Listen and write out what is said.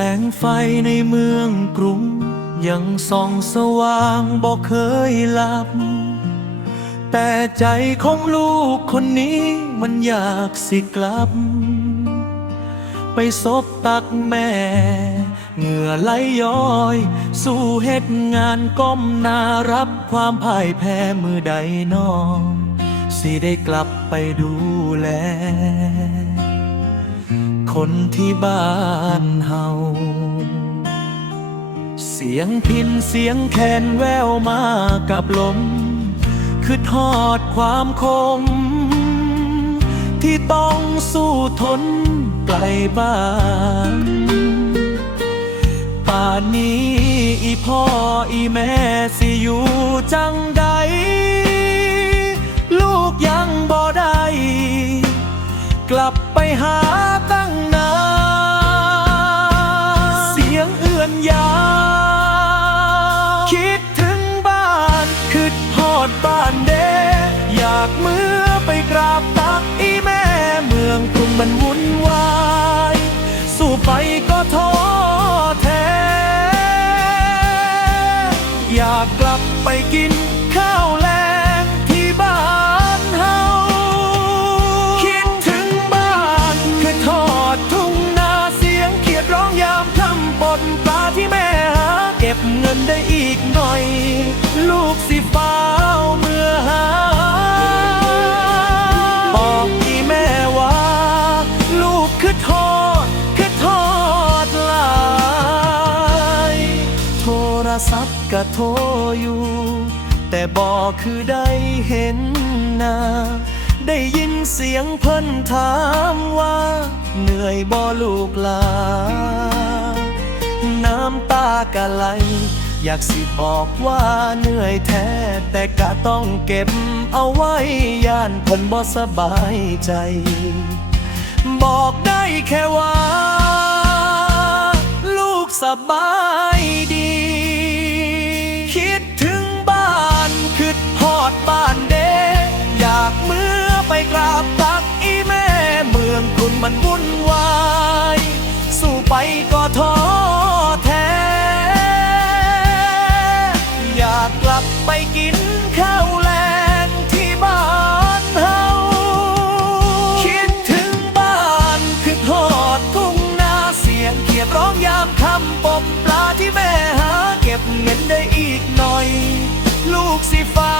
แสงไฟในเมืองกรุง ยังส่องสว่างบอกเคยหลับ แต่ใจของลูกคนนี้มันอยากสิกลับ ไปซบตักแม่ เหงื่อไหลย้อย สู้เฮ็ดงานก้มหน้ารับความพ่ายแพ้มือใดนอง สิได้กลับไปดูแล คนที่บ้านเฮา เสียงพินเสียงแคนแววมากับลม คือทอดความคม ที่ต้องสู้ทนไกลบ้านป่านนี้อีพ่ออีแม่สิอยู่จังใด ลูกยังบ่ได้ กลับไปหา อยากกลับไปกินข้าวแลงที่บ้านเฮาคิดถึงบ้านคือทอดทุ่งนาเสียงเขียดร้องยามทำปนปลาที่แม่หาเก็บเงินได้ ทรศัพท์ก็โทอยู่ แต่บอกคือได้เห็นหน้า ได้ยินเสียงเพิ่นถามว่า เหนื่อยบ่ลูกหลา น้ำตากะไหล อยากสิบอกว่าเหนื่อยแท้ แต่กะต้องเก็บเอาไว้ย่านเพิ่นบ่สบายใจ บอกได้แค่ว่า ลูกสบาย มันวุ่นวาย สู้ไปก็ท้อแท้ อยากกลับไปกินข้าวแลงที่บ้านเฮาคิดถึงบ้านคือทอดทุ่งนาเสียงเขียดร้องยามคำปมปลาที่แม่หา เก็บเงินได้อีกหน่อย ลูกสิฟ้า